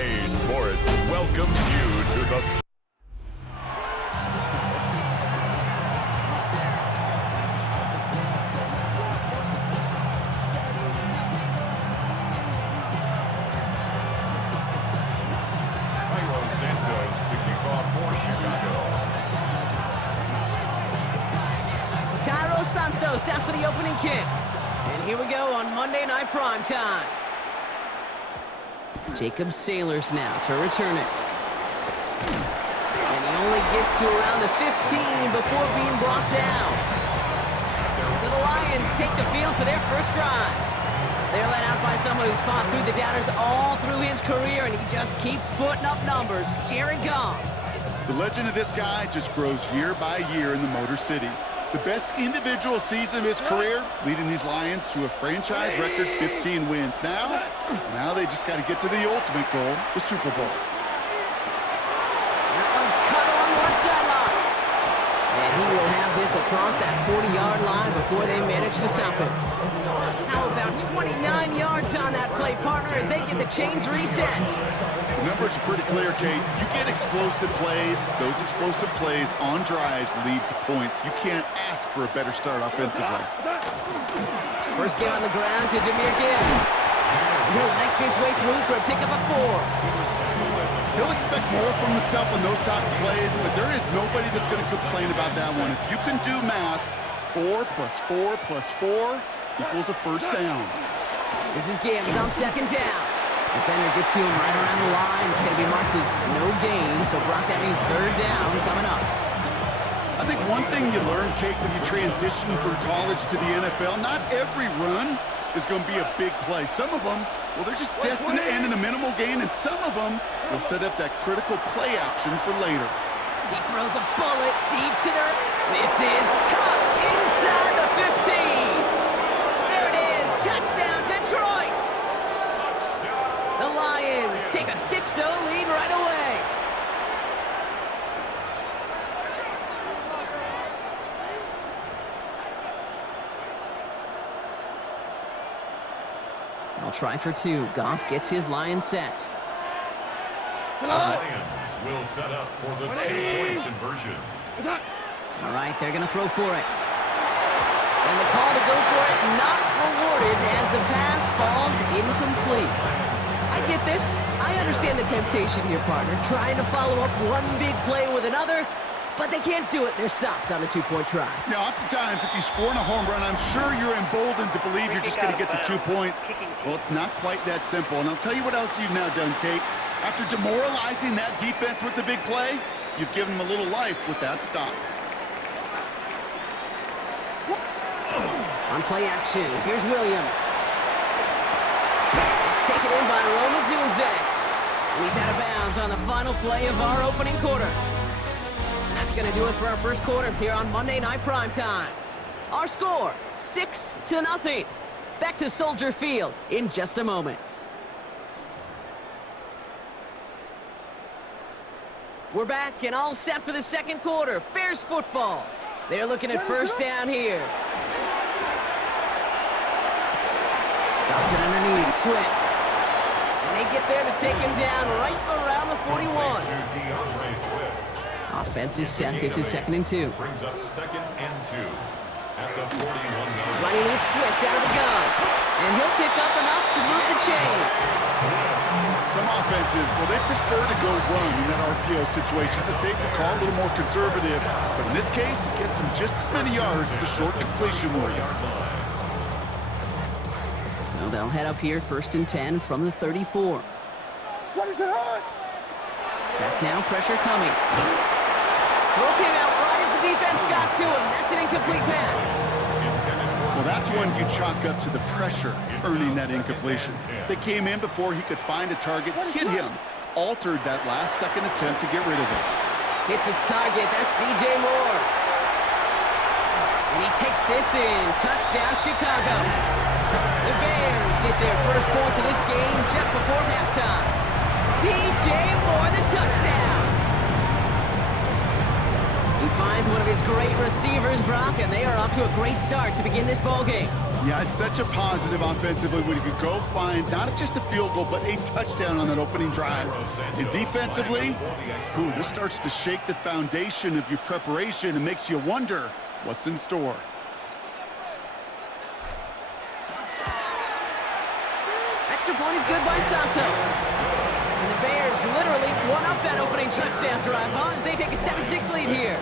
EA Sports welcomes you to the Santos to kick off for Chicago. Cairo Santos out for the opening kick. And here we go on Monday Night Primetime. Jacob Sailors now to return it. And he only gets to around the 15 before being brought down. So the Lions take the field for their first drive. They're led out by someone who's fought through the doubters all through his career, and he just keeps putting up numbers. Jared Goff. The legend of this guy just grows year by year in the Motor City. The best individual season of his career, leading these Lions to a franchise record 15 wins. Now they just got to get to the ultimate goal, the Super Bowl. That one's cut on the left sideline. And he will have this across that 40-yard line before they manage to stop him. How about 29 yards on that play, partner, as they get the chains reset? The numbers are pretty clear, Kate. You get explosive plays. Those explosive plays on drives lead to points. You can't ask for a better start offensively. First get on the ground to Jahmyr Gibbs. And he'll knife his way through for a pickup of 4. He'll expect more from himself on those type of plays, but there is nobody that's going to complain about that one. If you can do math, 4 plus 4 plus 4 equals a first down. This is Gibbs on second down. Defender gets to him right around the line. It's going to be marked as no gain, so Brock, that means third down coming up. I think one thing you learn, Kate, when you transition from college to the NFL, not every run is going to be a big play. Some of them, well, they're just destined to end in a minimal gain, and some of them will set up that critical play action for later. He throws a bullet deep to the... This is caught inside the 15. There it is. Touchdown, Detroit. The Lions take a 6-0 lead right away. I'll try for 2. Goff gets his line set. The Lions will set up for the 2-point conversion. All right, they're going to throw for it. And the call to go for it not rewarded as the pass falls incomplete. I get this. I understand the temptation here, partner. Trying to follow up one big play with another, but they can't do it. They're stopped on a 2-point try. Now, oftentimes, if you score in a home run, I'm sure you're emboldened to believe you're just going to get the 2 points. Well, it's not quite that simple. And I'll tell you what else you've now done, Kate. After demoralizing that defense with the big play, you've given them a little life with that stop. On play action, here's Williams. It's taken in by Roma Dunze. And he's out of bounds on the final play of our opening quarter. That's going to do it for our first quarter here on Monday Night Primetime. Our score, 6-0. Back to Soldier Field in just a moment. We're back and all set for the second quarter. Bears football. They're looking at first down here. Drops it underneath, Swift. And they get there to take him down right around the 41. Offense is set. This is 2nd and 2. Brings up 2nd and 2 at the 41-yard line. Running with Swift out of the gun. And he'll pick up enough to move the chains. Some offenses, well, they prefer to go run in that RPO situation. It's a safer call, a little more conservative. But in this case, it gets them just as many yards as a short completion would. So they'll head up here 1st and 10 from the 34. What is it on? Back now, pressure coming. Throw came out right as the defense got to him. That's an incomplete pass. Well, that's when you chalk up to the pressure earning that incompletion. They came in before he could find a target, hit him, altered that last-second attempt to get rid of it. Hits his target. That's DJ Moore. And he takes this in. Touchdown, Chicago. The Bears get their first points of this game just before halftime. DJ Moore, the touchdown. He finds one of his great receivers, Brock, and they are off to a great start to begin this ball game. Yeah, it's such a positive offensively when you could go find not just a field goal, but a touchdown on that opening drive. And defensively, this starts to shake the foundation of your preparation and makes you wonder what's in store. Extra point is good by Santos. And the Bears literally won up that opening touchdown drive, as they take a 7-6 lead here.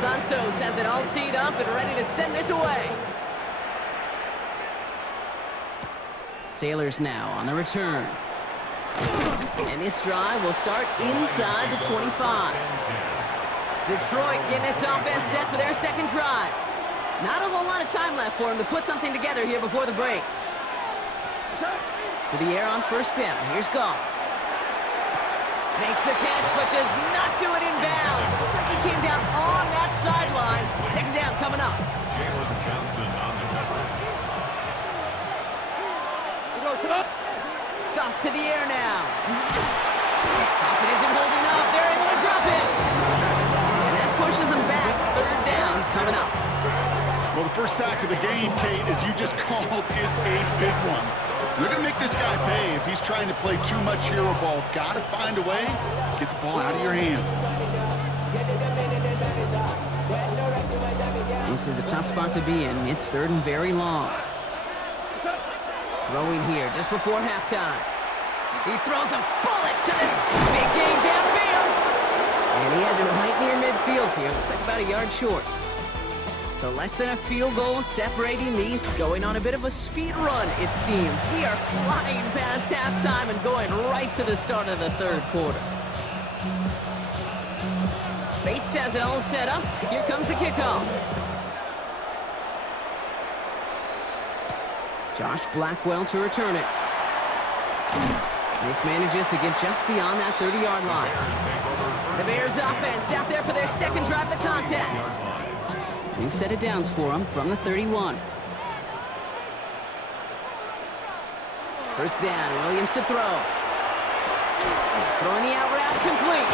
Santos has it all teed up and ready to send this away. Sailors now on the return. And this drive will start inside the 25. Detroit getting its offense set for their second drive. Not a whole lot of time left for them to put something together here before the break. To the air on first down. Here's Goff. Makes the catch, but does not do it in bounds. Looks like he came down on that sideline. Second down coming up. Jalen Johnson on the coverage. Goff to the air now. Pocket isn't holding up. They're able to drop it. And that pushes them back. Third down coming up. Well, the first sack of the game, Kate, as you just called, is a big one. You're going to make this guy pay if he's trying to play too much hero ball. Got to find a way to get the ball out of your hand. This is a tough spot to be in. It's third and very long. Throwing here just before halftime. He throws a bullet to this big game downfield. And he has it right near midfield here. Looks like about a yard short. So less than a field goal separating these. Going on a bit of a speed run, it seems. We are flying past halftime and going right to the start of the third quarter. Bates has it all set up. Here comes the kickoff. Josh Blackwell to return it. This manages to get just beyond that 30-yard line. The Bears offense out there for their second drive of the contest. We've set it downs for them from the 31. First down, Williams to throw. Throwing the out route, complete.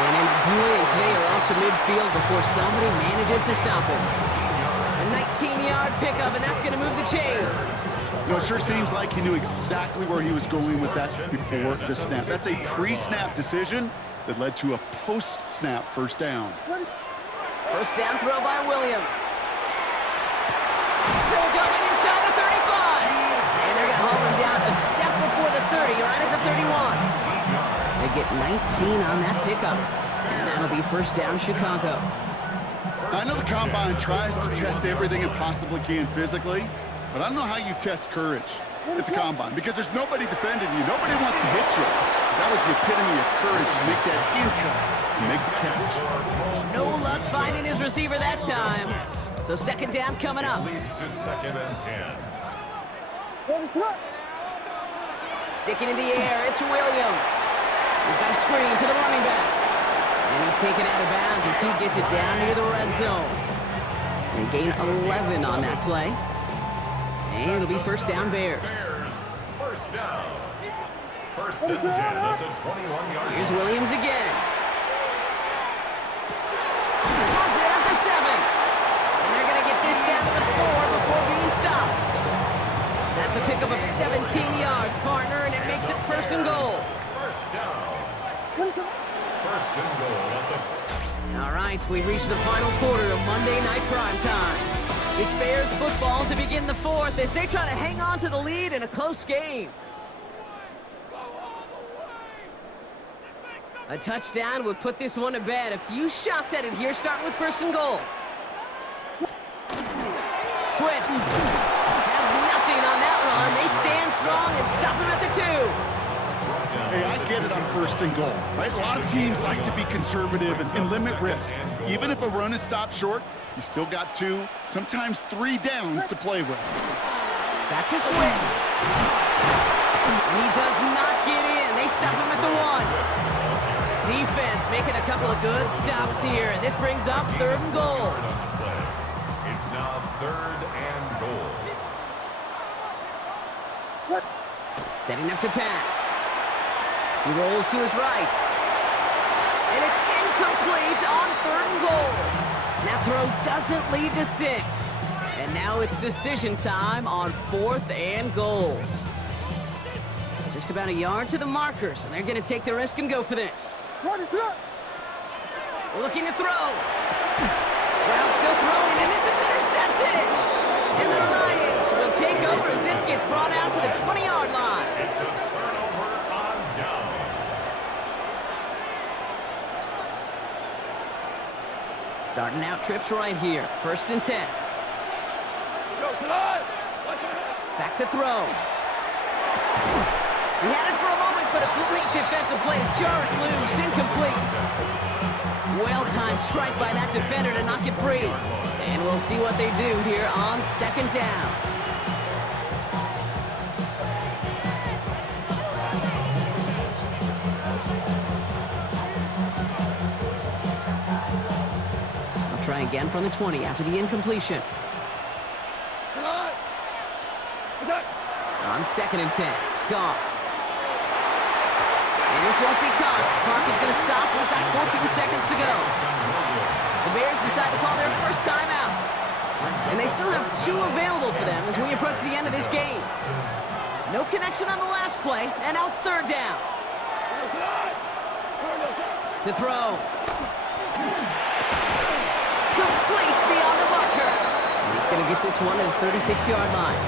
And in a blink, they are off to midfield before somebody manages to stop him. A 19-yard pickup, and that's going to move the chains. You know, it sure seems like he knew exactly where he was going with that before the snap. That's a pre-snap decision that led to a post-snap first down. First down throw by Williams. Still going inside the 35. And they're going to haul him down a step before the 30, right at the 31. They get 19 on that pickup. And that'll be first down Chicago. I know the Combine tries to test everything it possibly can physically, but I don't know how you test courage at the Combine because there's nobody defending you. Nobody wants to hit you. That was the epitome of courage to make that in-cut and make the catch. No luck finding his receiver that time. So second down coming up. Leads to second and 10. Sticking in the air, it's Williams. We've got a screen to the running back. And he's taken out of bounds as he gets it down near the red zone. They gain 11 on that play. And it'll be first down Bears. First down. First and 10 at the 21-yard. Here's Williams again. Has it at the 7. And they're going to get this down to the 4 before being stopped. That's a pickup of 17 yards, partner, and it makes it first and goal. First down. First and goal at the... All right, we've reached the final quarter of Monday Night Primetime. It's Bears football to begin the fourth as they try to hang on to the lead in a close game. A touchdown would put this one to bed. A few shots at it here, starting with first and goal. Swift has nothing on that run. They stand strong and stop him at the 2. Hey, I get it on first and goal, right? A lot of teams like to be conservative and limit risk. Even if a run is stopped short, you still got 2, sometimes 3 downs to play with. Back to Swift. And he does not get in. They stop him at the 1. Defense making a couple of good stops here, and this brings up third and goal. It's now third and goal. Setting up to pass. He rolls to his right. And it's incomplete on 3rd and goal. And that throw doesn't lead to 6. And now it's decision time on 4th and goal. Just about a yard to the markers, and they're going to take the risk and go for this. Looking to throw. Brown still throwing, and this is intercepted. And the Lions will take over as this gets brought out to the 20-yard line. It's a turnover on downs. Starting out trips right here. 1st and 10. Back to throw. He had it for a moment, but a great defensive play to jar it loose. Incomplete. Well-timed strike by that defender to knock it free. And we'll see what they do here on 2nd down. I'll try again from the 20 after the incompletion. On 2nd and 10. Goff. And this won't be caught. Clock is going to stop. We've got 14 seconds to go. The Bears decide to call their first timeout. And they still have 2 available for them as we approach the end of this game. No connection on the last play, and now it's 3rd down. To throw. Complete beyond the marker. And he's going to get this one to the 36-yard line.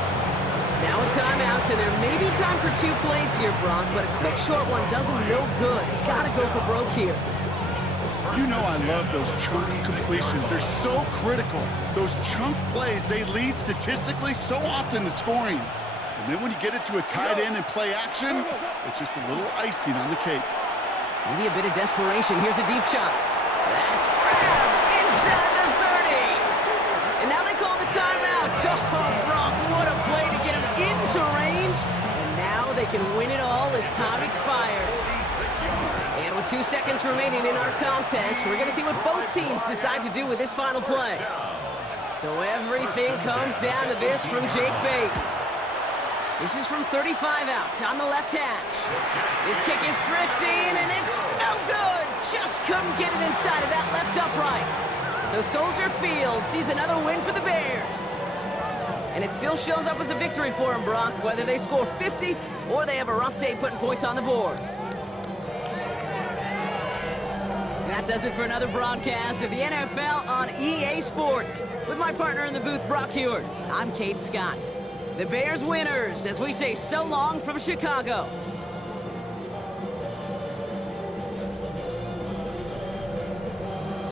Now a timeout, so there may be time for 2 plays here, Brock, but a quick short one does him no good. You gotta go for broke here. You know I love those chunk completions. They're so critical. Those chunk plays, they lead statistically so often to scoring. And then when you get it to a tight end and play action, it's just a little icing on the cake. Maybe a bit of desperation. Here's a deep shot. That's grabbed inside the 30. And now they call the timeout. Oh, Brock, what a play to get him into range. And now they can win it all as time expires. And with 2 seconds remaining in our contest, we're going to see what both teams decide to do with this final play. So everything comes down to this from Jake Bates. This is from 35 out on the left hash. This kick is drifting, and it's no good. Just couldn't get it inside of that left upright. So Soldier Field sees another win for the Bears. And it still shows up as a victory for them, Brock, whether they score 50 or they have a rough day putting points on the board. That does it for another broadcast of the NFL on EA Sports. With my partner in the booth, Brock Hewitt, I'm Kate Scott. The Bears winners, as we say so long from Chicago.